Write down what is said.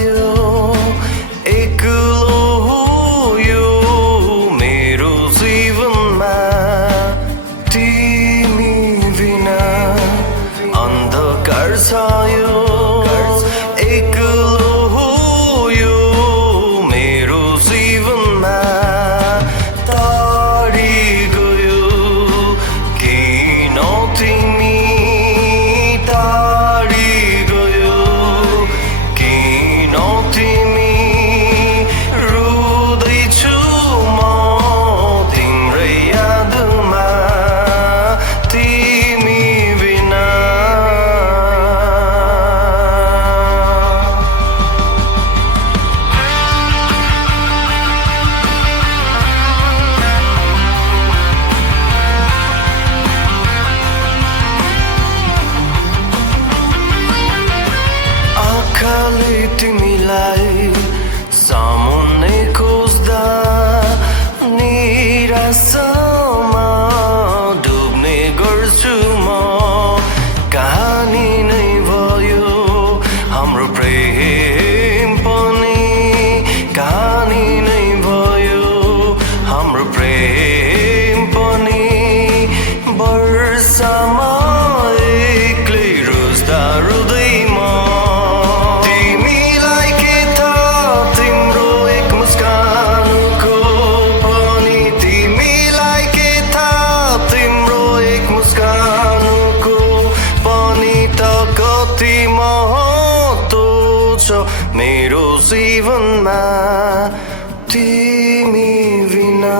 सायो एक्लो हो यो मेरो जीवनमा तिमी बिना अन्धकार छायो एक्लो हो यो मेरो जीवनमा टाढी गयो किन तिमी टाढी गयो किन तिमी रुँदैछु म तिम्रै यादमा तिमी बिना आँखाले तिमीलाई सामुन्ने खोज्दा निराशामा डुब्ने गर्छु म कहानी नै भयो हाम्रो प्रेम पनि कहानी नै भयो हाम्रो प्रेम पनि वर्षामा एक्लै रुँच्दा रुँदै म तिमीलाई के थाहा तिम्रो एक मुस्कानको पनि तिमीलाई के थाहा तिम्रो एक मुस्कानको पनि त कति महत्त्व छ मेरो जीवनमा तिमी बिना